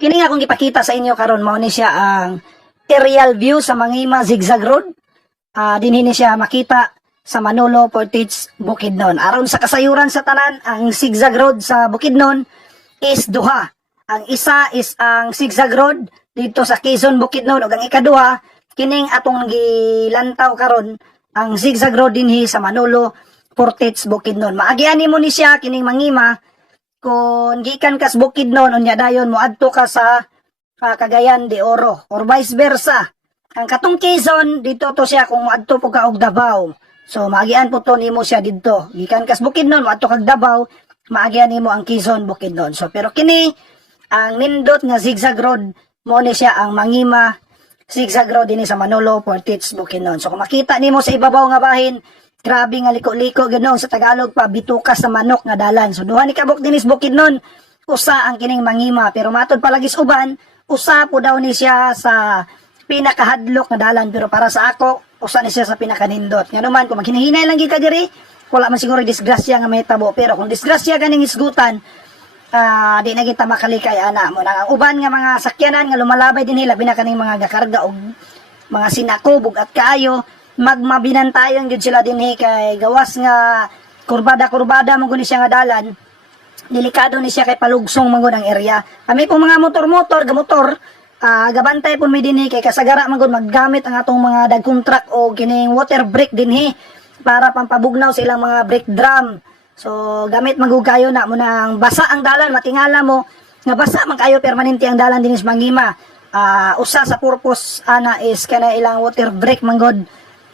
Kini nga akong ipakita sa inyo karon mao ni siya ang aerial view sa Mangima Zigzag Road. Dinhi ni siya makita sa Manolo, Portage, Bukidnon. Aron sa kasayuran sa tanan, ang Zigzag Road sa Bukidnon is duha. Ang isa is ang Zigzag Road dito sa Quezon, Bukidnon, ug ang ikaduha kining atong gilantaw karon ang Zigzag Road dinhi sa Manolo, Portage, Bukidnon. Maagian nimo ni siya kining Mangima kung gikan kas Bukidnon unya dayon moadto ka sa Cagayan de Oro or vice versa. Ang katong Quezon dito to siya kung moadto po ka og Davao. So maagian po to nimo siya didto. Gikan kas Bukidnon moadto kag Davao, maagian nimo ang Quezon, Bukidnon. So pero kini ang nindot nga Zigzag Road mo ni siya ang Mangima Zigzag Road dinhi sa Manolo, Portage, Bukidnon. So kung makita nimo sa ibabaw nga bahin, grabe nga liko-liko ganoon sa Tagalog pa bituka sa manok nga dalan. So duha ni kabuk dinis Bukidnon, usa ang kining Mangima pero matod palagis uban, usa po daw ni siya sa pinakahadlok nga dalan pero para sa ako, usa ni siya sa pinakanindot. Nga naman kung maghinahinay lang gid ka diri, wala man siguro disgrasya nga mahitabo pero kung disgrasya ganing isgutan, di na kita makalikay ana mo na ang uban nga mga sakyanan nga lumalabay din nila binakaning mga gakarga og mga sinako bugat kaayo magmabinantayon gyud sila dinhi kay gawas nga kurbada mo guni siya nga dalan, delikado ni siya kay palugsong man ang area. Kami pong mga motor gamotor gabantay pun mi dinhi kay kasagara man gud maggamit ang atong mga dagkong truck o kining water brake dinhi para pampabugnaw sa ilang mga brake drum. So gamit magug kayo na mo nang basa ang dalan, matingala mo nga basa man kayo permanente ang dalan dinis Mangima. Usa sa purpose ana is kana ilang water brake man gud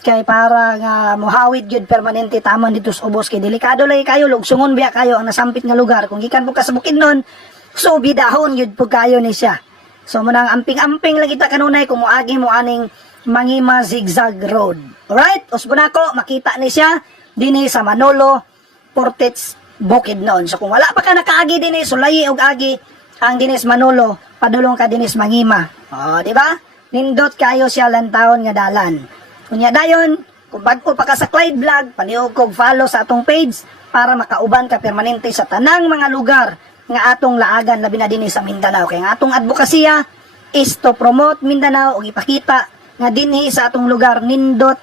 kay para nga mohawid gyud permanente tamon dito sa ubos kay delikado lay kayo lugsungon biya kayo ang nasampit nga lugar kung gikan po ka sa Bukidnon so bidahon gyud po kayo ni siya. So mo nang amping-amping lang kita kanunay kung moagi mo aning Mangima Zigzag Road. Alright, usbo na ko makita ni siya dinhi sa Manolo, Portage, Bukidnon. So kung wala pa ka nakaagi dinhi sulayi og agi ang dinis Manolo, padulong ka dinis Mangima. Di ba? Nindot kayo siya lantawon nga dalan. Kunya dayon, kung bago pa ka sa Clyde Vlog, paniog kog follow sa atong page para makauban ka permanente sa tanang mga lugar nga atong laagan labi na dinhi sa Mindanao. Kay nga atong advokasya is to promote Mindanao ug ipakita nga dinhi sa atong lugar nindot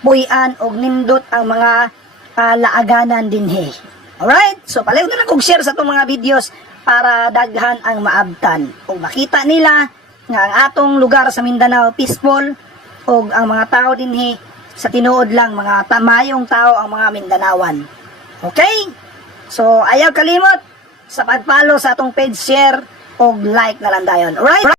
puy-an og nindot ang mga laaganan dinhi. Alright? So palayo na lang kog share sa atong mga videos para daghan ang maabtan. Kung makita nila nga ang atong lugar sa Mindanao peaceful og ang mga tao dinhi sa tinuod lang mga mayong tao ang mga Mindanawan. Okay? So ayaw kalimot sa pag-follow sa atong page, share og like na lang dayon. Alright?